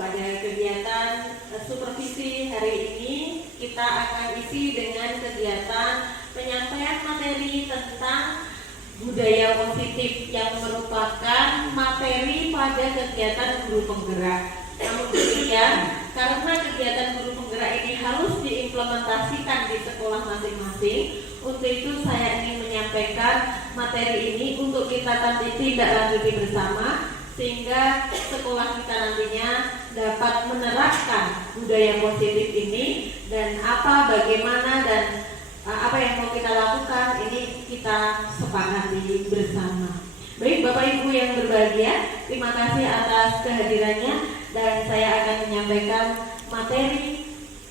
pada kegiatan supervisi hari ini kita akan isi dengan kegiatan penyampaian materi tentang budaya positif yang merupakan materi pada kegiatan guru penggerak. Namun demikian, karena kegiatan guru penggerak ini harus diimplementasikan di sekolah masing-masing, untuk itu saya ingin menyampaikan materi ini untuk kita nanti tindak lanjuti bersama, sehingga sekolah kita nantinya dapat menerapkan budaya positif ini dan bagaimana dan apa yang mau kita lakukan ini kita sepakati bersama. Baik Bapak Ibu yang berbahagia, terima kasih atas kehadirannya dan saya akan menyampaikan materi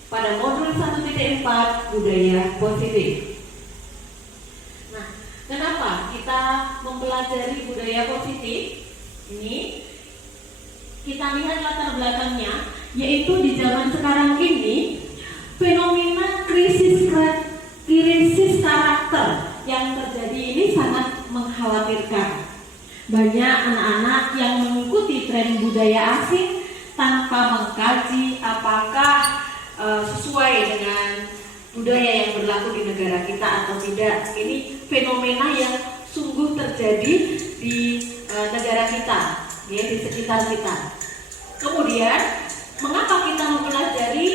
pada modul 1.4 budaya positif. Nah, kenapa kita mempelajari budaya positif? Ini kita lihat latar belakangnya, yaitu di zaman sekarang ini fenomena krisis karakter yang terjadi ini sangat mengkhawatirkan. Banyak anak-anak yang mengikuti tren budaya asing tanpa mengkaji apakah sesuai dengan budaya yang berlaku di negara kita atau tidak. Ini fenomena yang sungguh terjadi di negara kita, ya, di sekitar kita. Kemudian, mengapa kita mempelajari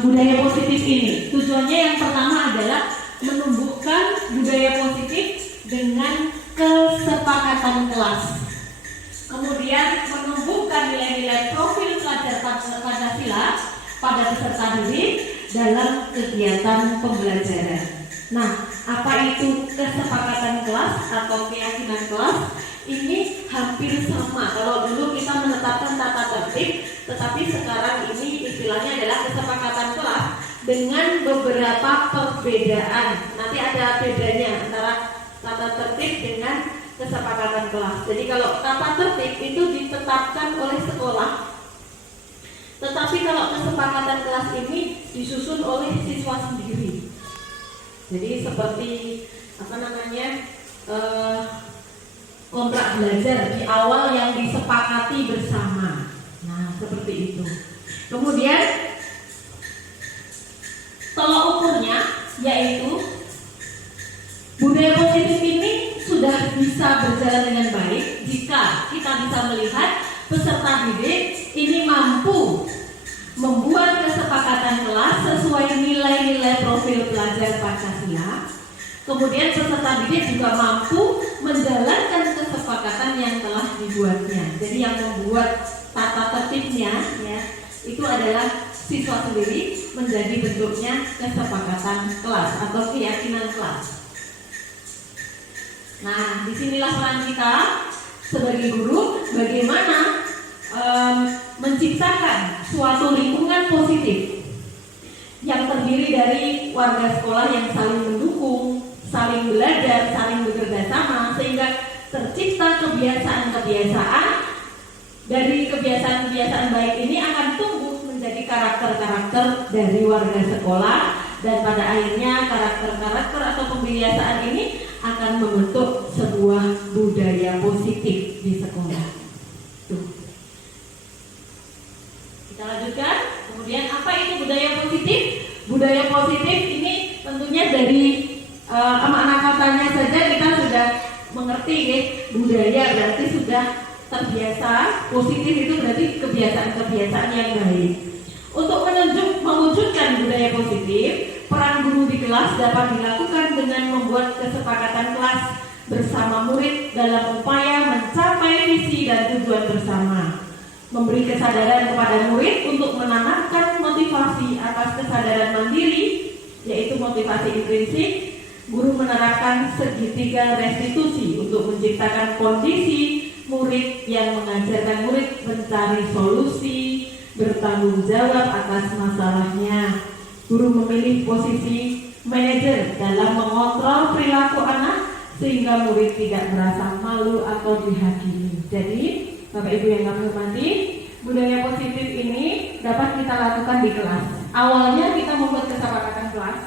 budaya positif ini? Tujuannya yang pertama adalah menumbuhkan budaya positif dengan kesepakatan kelas. Kemudian menumbuhkan nilai-nilai profil pelajar Pancasila pada peserta didik dalam kegiatan pembelajaran. Nah, apa itu kesepakatan kelas atau keyakinan kelas? Ini hampir sama. Kalau dulu kita menetapkan tata tertib, tetapi sekarang ini istilahnya adalah kesepakatan kelas dengan beberapa perbedaan. Nanti ada bedanya antara tata tertib dengan kesepakatan kelas. Jadi kalau tata tertib itu ditetapkan oleh sekolah, tetapi kalau kesepakatan kelas ini disusun oleh siswa sendiri. Jadi seperti kontrak belajar di awal yang disepakati bersama. Nah, seperti itu. Kemudian tolak ukurnya yaitu budaya positif ini sudah bisa berjalan dengan baik jika kita bisa melihat peserta didik ini mampu membuat kesepakatan kelas sesuai nilai-nilai profil pelajar Pancasila. Kemudian peserta didik juga mampu menjalankan kesepakatan yang telah dibuatnya. Jadi yang membuat tata tertibnya ya, itu adalah siswa sendiri, menjadi bentuknya kesepakatan kelas atau keyakinan kelas. Nah, disinilah peran kita sebagai guru, bagaimana menciptakan suatu lingkungan positif yang terdiri dari warga sekolah yang saling mendukung, saling belajar, saling bekerja sama, sehingga tercipta kebiasaan-kebiasaan. Dari kebiasaan-kebiasaan baik ini akan tumbuh menjadi karakter-karakter dari warga sekolah, dan pada akhirnya karakter-karakter atau kebiasaan ini akan membentuk sebuah budaya positif di sekolah. Tuh. Kita lanjutkan. Kemudian apa itu budaya positif? Budaya positif ini tentunya dari makna katanya saja kita sudah mengerti ya. Budaya berarti sudah terbiasa. Positif itu berarti kebiasaan-kebiasaan yang baik. Untuk mewujudkan budaya positif, peran guru di kelas dapat dilakukan dengan membuat kesepakatan kelas bersama murid dalam upaya mencapai visi dan tujuan bersama. Memberi kesadaran kepada murid untuk menanamkan motivasi atas kesadaran mandiri, yaitu motivasi intrinsik. Guru menerapkan segitiga restitusi untuk menciptakan kondisi murid yang mengajarkan murid mencari solusi, bertanggung jawab atas masalahnya. Guru memilih posisi manajer dalam mengontrol perilaku anak sehingga murid tidak merasa malu atau dihakimi. Jadi, Bapak Ibu yang kami hormati, budaya positif ini dapat kita lakukan di kelas. Awalnya kita membuat kesepakatan kelas.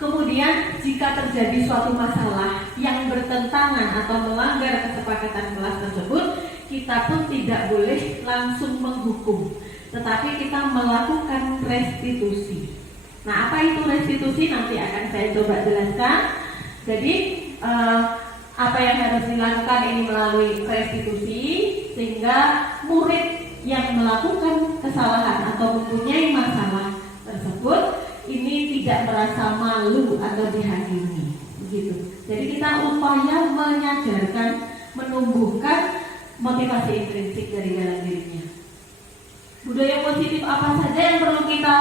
Kemudian jika terjadi suatu masalah yang bertentangan atau melanggar kesepakatan kelas tersebut, kita pun tidak boleh langsung menghukum, tetapi kita melakukan restitusi. Nah, apa itu restitusi? Nanti akan saya coba jelaskan. Jadi apa yang harus dilakukan ini melalui restitusi, sehingga murid yang melakukan kesalahan atau mempunyai masalah tersebut ini tidak merasa malu atau dihakimi, begitu. Jadi kita upaya menyadarkan, menumbuhkan motivasi intrinsik dari dalam dirinya. Budaya positif apa saja yang perlu kita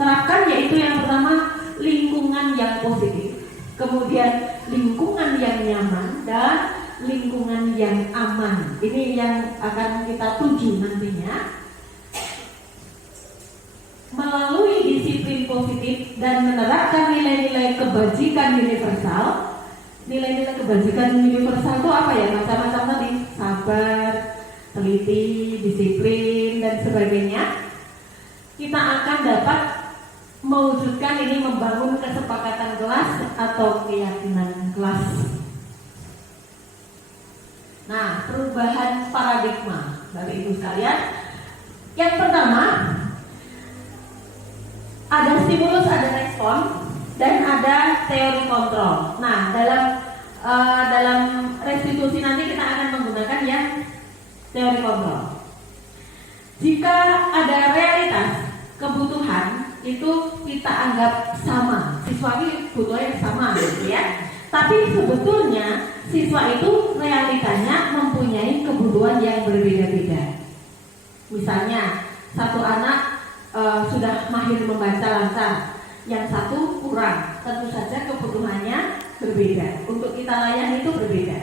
terapkan? Yaitu yang pertama, lingkungan yang positif, kemudian lingkungan yang nyaman, dan lingkungan yang aman. Ini yang akan kita tuju nantinya. Melalui disiplin positif dan menerapkan nilai-nilai kebajikan universal. Nilai-nilai kebajikan universal itu apa ya? Macam-macam tadi, sabar, teliti, disiplin, dan sebagainya. Kita akan dapat mewujudkan ini, membangun kesepakatan kelas atau keyakinan kelas. Nah, perubahan paradigma, Bapak Ibu sekalian. Yang pertama, ada stimulus, ada respon, dan ada teori kontrol. Nah, dalam restitusi nanti kita akan menggunakan yang teori kontrol. Jika ada realitas kebutuhan, itu kita anggap sama. Siswa ini butuhnya sama, gitu ya. Tapi sebetulnya siswa itu realitanya mempunyai kebutuhan yang berbeda-beda. Misalnya satu anak sudah mahir membaca lancar, yang satu kurang. Tentu saja kebutuhannya berbeda. Untuk kita layani itu berbeda.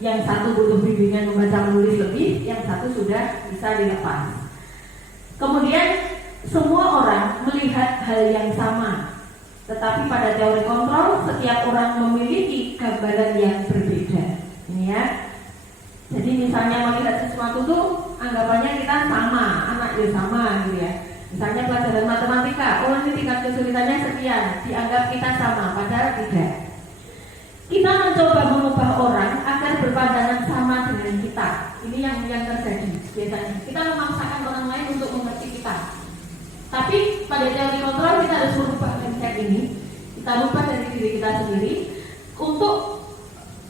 Yang satu butuh bimbingan membaca menulis lebih, yang satu sudah bisa dilepas. Kemudian semua orang melihat hal yang sama, tetapi pada teori kontrol setiap orang memiliki gambaran yang berbeda. Ini ya. Jadi misalnya melihat sesuatu tuh anggapannya kita sama, anak ya sama gitu ya. Misalnya pelajaran matematika, oh ini tingkat kesulitannya sekian, dianggap kita sama, padahal tidak. Kita mencoba mengubah orang agar berpandangan sama dengan kita. Ini yang terjadi biasanya. Kita memaksakan orang lain untuk mengerti kita. Tapi pada teori kontrol kita harus merubah mindset ini. Kita rubah dari diri kita sendiri untuk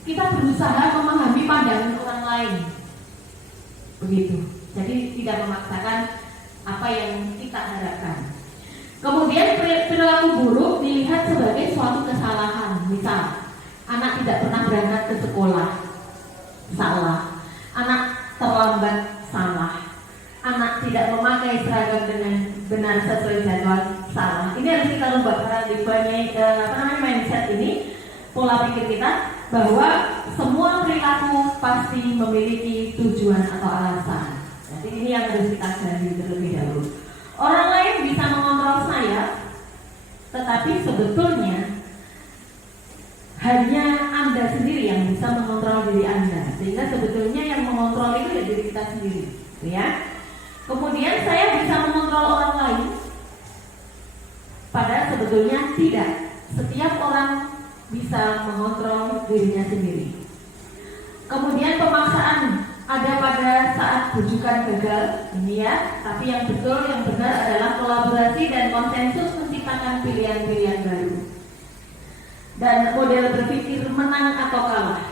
kita berusaha memahami pandangan orang lain. Begitu. Jadi tidak memaksakan apa yang kita harapkan. Kemudian perilaku buruk dilihat sebagai suatu kesalahan. Misal, anak tidak pernah berangkat ke sekolah, salah. Anak terlambat, salah. Anak tidak memakai seragam dengan benar sesuai jadwal, salah. Ini harus kita rubah paradigmanya, mindset ini, pola pikir kita, bahwa semua perilaku pasti memiliki tujuan atau alasan. Jadi ini yang harus kita gali terlebih dahulu. Orang lain bisa mengontrol saya, tetapi sebetulnya hanya Anda sendiri yang bisa mengontrol diri Anda. Sehingga sebetulnya yang mengontrol itu ya diri kita sendiri, ya. Kemudian saya bisa mengontrol orang lain, padahal sebetulnya tidak. Setiap orang bisa mengontrol dirinya sendiri. Kemudian pemaksaan ada pada saat bujukan gagal, ini ya. Tapi yang betul, yang benar adalah kolaborasi dan konsensus menciptakan pilihan-pilihan baru. Dan model berpikir menang atau kalah,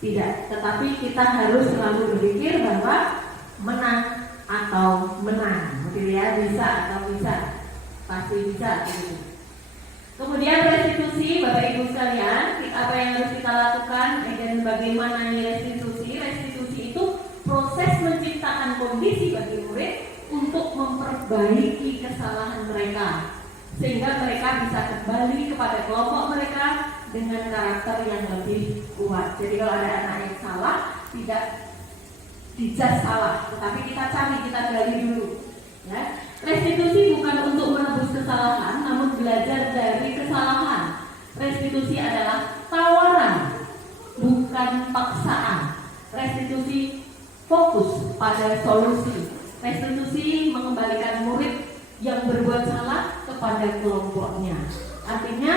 tidak. Tetapi kita harus selalu berpikir bahwa menang atau menang, begitu ya, bisa atau bisa, pasti bisa, gitu. Kemudian restitusi, Bapak Ibu sekalian, apa yang harus kita lakukan dan bagaimana restitusi? Restitusi itu proses menciptakan kondisi bagi murid untuk memperbaiki kesalahan mereka, sehingga mereka bisa kembali kepada kelompok mereka dengan karakter yang lebih kuat. Jadi kalau ada anak yang salah, tidak dijudge salah, tetapi kita cari, kita gali dulu, ya. Restitusi bukan untuk menebus kesalahan, namun belajar dari kesalahan. Restitusi adalah tawaran, bukan paksaan. Restitusi fokus pada solusi. Restitusi mengembalikan murid yang berbuat salah kepada kelompoknya. Artinya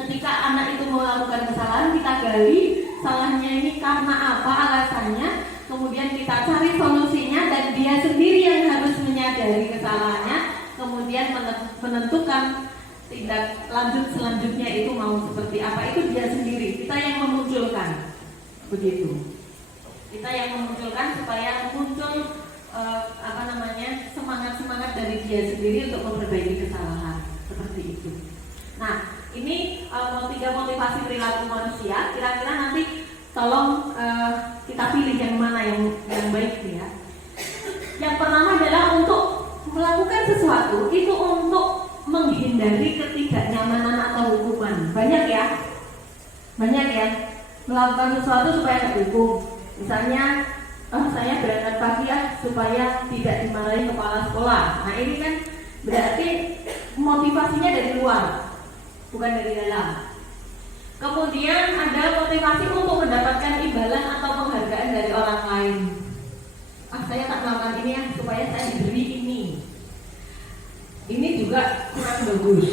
ketika anak itu melakukan kesalahan, kita gali salahnya ini karena apa alasannya, kemudian kita cari solusinya, dan dia sendiri yang harus menyadari kesalahannya, kemudian menentukan tindak lanjut selanjutnya itu mau seperti apa. Itu dia sendiri, kita yang memunculkan, begitu. Kita yang memunculkan supaya muncul semangat dari dia sendiri untuk memperbaiki kesalahan, seperti itu. Nah, ini 3 motivasi perilaku manusia. Kira-kira nanti tolong kita pilih yang mana yang baik ya. Yang pertama adalah untuk melakukan sesuatu itu untuk menghindari ketidaknyamanan atau hukuman. Banyak ya, melakukan sesuatu supaya terhukum. Misalnya, saya berangkat pagi ya supaya tidak dimarahi kepala sekolah. Nah, ini kan berarti motivasinya dari luar, bukan dari dalam. Kemudian ada motivasi untuk mendapatkan imbalan atau penghargaan dari orang lain. Saya tak melakukan ini ya supaya saya diberi ini. Ini juga kurang bagus.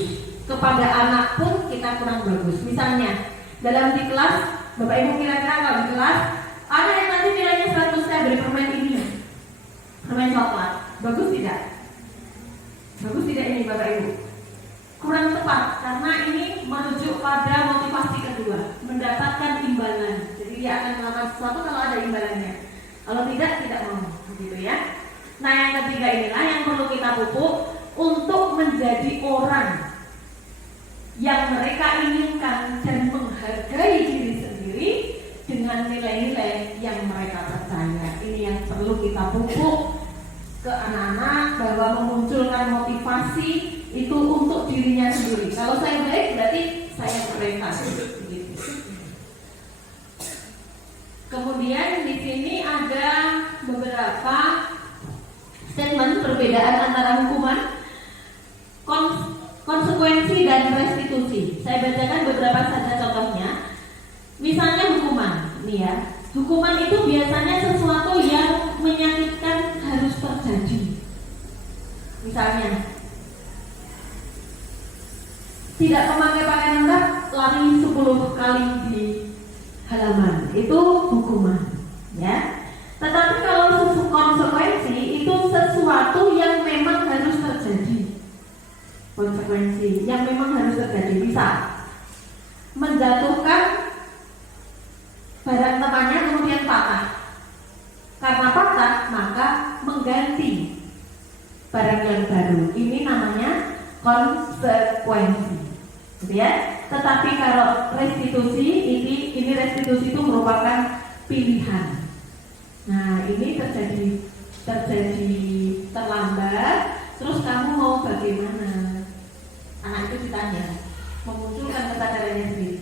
Kepada anak pun kita kurang bagus. Misalnya dalam di kelas, Bapak Ibu kira-kira kalau di kelas ada yang nanti nilainya 100, saya beri permen ini, permen coklat. Bagus tidak? Bagus tidak ini Bapak Ibu? Kurang tepat, karena ini merujuk pada motivasi kedua, mendapatkan imbalan. Jadi dia akan melakukan sesuatu kalau ada imbalannya. Kalau tidak mau, begitu ya. Nah, yang ketiga inilah yang perlu kita pupuk untuk menjadi orang yang mereka inginkan dan menghargai diri sendiri dengan nilai-nilai yang mereka percaya. Ini yang perlu kita pupuk ke anak-anak, bahwa memunculkan motivasi itu untuk dirinya sendiri. Kalau saya baik berarti saya mereka. Begitu. Kemudian di sini ada beberapa statement perbedaan antara hukuman, konsekuensi dan restitusi. Saya bacakan beberapa saja contohnya. Misalnya hukuman, nih ya. Hukuman itu biasanya sesuatu yang menyakitkan harus terjadi. Misalnya, tidak memakai pakaian lengkap, lari 10 kali di halaman, itu hukuman, ya. Tetapi kalau konsekuensi itu sesuatu yang memang harus terjadi. Konsekuensi yang memang harus terjadi, bisa menjatuhkan barang temannya kemudian patah. Karena patah, maka mengganti barang yang baru. Ini namanya konsekuensi, gitu ya. Tetapi kalau restitusi, ini restitusi itu merupakan pilihan. Nah, ini terjadi terlambat, terus kamu mau bagaimana? Anak itu ditanya, memunculkan kesadarannya sendiri.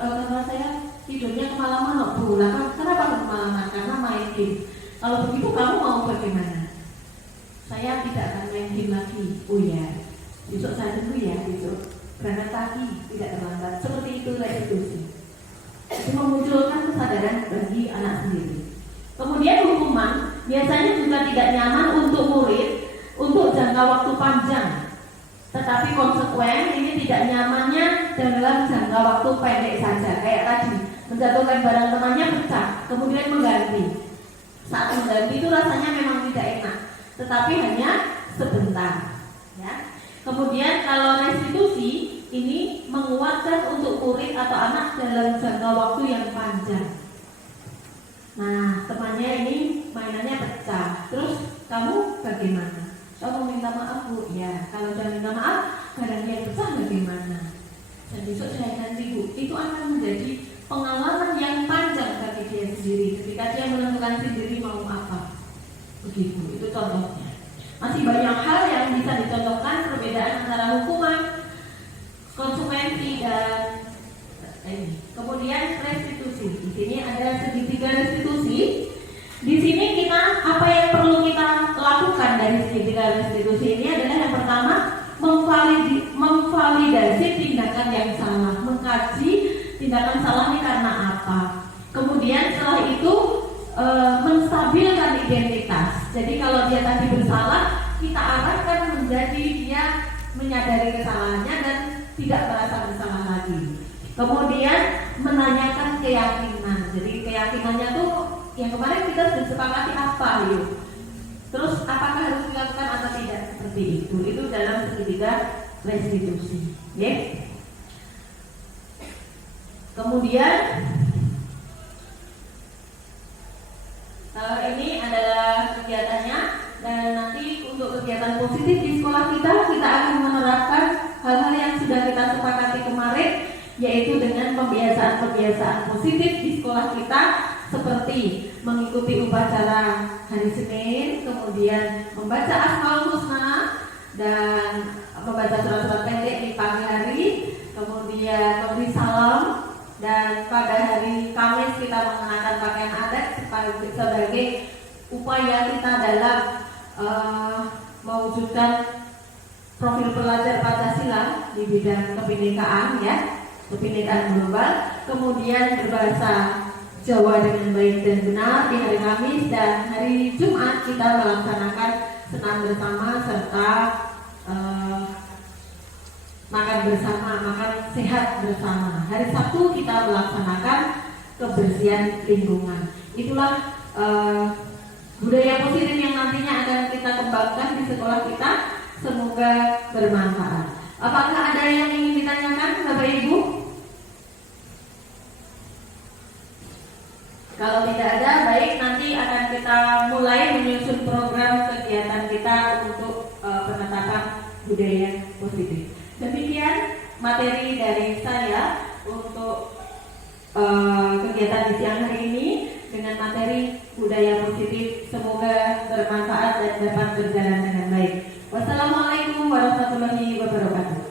Karena saya tidurnya kemalaman, Bu. Kenapa kemalaman? Karena main game. Kalau begitu kamu mau bagaimana? Saya tidak akan main game lagi. Oh ya, besok saya tunggu ya, besok berangkat pagi, tidak terlambat. Seperti itu restitusi. Itu memunculkan kesadaran bagi anak sendiri. Kemudian hukuman biasanya juga tidak nyaman untuk murid untuk jangka waktu panjang. Tetapi konsekuen ini tidak nyamannya dalam jangka waktu pendek saja. Kayak tadi, menjatuhkan barang temannya pecah, kemudian mengganti. Saat mengganti itu rasanya memang tidak enak, tetapi hanya sebentar, ya. Kemudian kalau restitusi ini menguatkan untuk murid atau anak dalam jangka waktu yang panjang. Nah, temannya ini mainannya pecah, terus kamu bagaimana? Kamu minta maaf, Bu. Ya, kalau sudah minta maaf, barangnya pecah bagaimana? Dan besok saya ganti, Bu. Itu akan menjadi pengalaman yang panjang bagi dia sendiri ketika dia menentukan sendiri mau apa. Begitu, itu contohnya. Masih banyak hal yang bisa dicontohkan perbedaan antara hukuman, konsekuensi, dan kemudian restitusi. Di sini ada segitiga restitusi. Di sini kita, apa yang perlu kita lakukan dari segitiga restitusi ini adalah yang pertama, memvalidasi tindakan yang salah, mengkaji tindakan salahnya karena apa. Kemudian setelah itu menstabilkan identitas. Jadi kalau dia tadi bersalah, kita arahkan menjadi dia menyadari kesalahannya dan tidak merasa bersalah lagi. Kemudian menanyakan keyakinan. Jadi keyakinannya tuh yang kemarin kita sudah sepakati apa yuk. Terus apakah harus dilakukan atau tidak seperti itu? Itu dalam segitiga restitusi. Ya. Kemudian ini adalah kegiatannya, dan nanti untuk kegiatan positif di sekolah kita akan menerapkan hal-hal yang sudah kita sepakati kemarin, yaitu dengan pembiasaan-pembiasaan positif di sekolah kita, seperti mengikuti upacara hari Senin, kemudian membaca Asmaul Husna dan membaca surat-surat pendek di pagi hari, kemudian memberi salam, dan pada hari Kamis kita mengenakan pakaian adat sebagai upaya kita dalam mewujudkan profil pelajar Pancasila di bidang kebinekaan, ya, kebinekaan global. Kemudian berbahasa Jawa dengan baik dan benar di hari Kamis, dan hari Jumat kita melaksanakan senam bersama serta makan bersama, makan sehat bersama. Hari Sabtu kita melaksanakan kebersihan lingkungan. Itulah budaya positif yang nantinya akan kita kembangkan di sekolah kita. Semoga bermanfaat. Apakah ada yang ingin ditanyakan, Bapak Ibu? Kalau tidak ada, baik, nanti akan kita mulai menyusun program kegiatan kita untuk penetapan budaya positif. Demikian materi dari saya untuk kegiatan di siang hari ini dengan materi budaya positif. Semoga bermanfaat dan dapat berjalan dengan baik. Wassalamualaikum warahmatullahi wabarakatuh.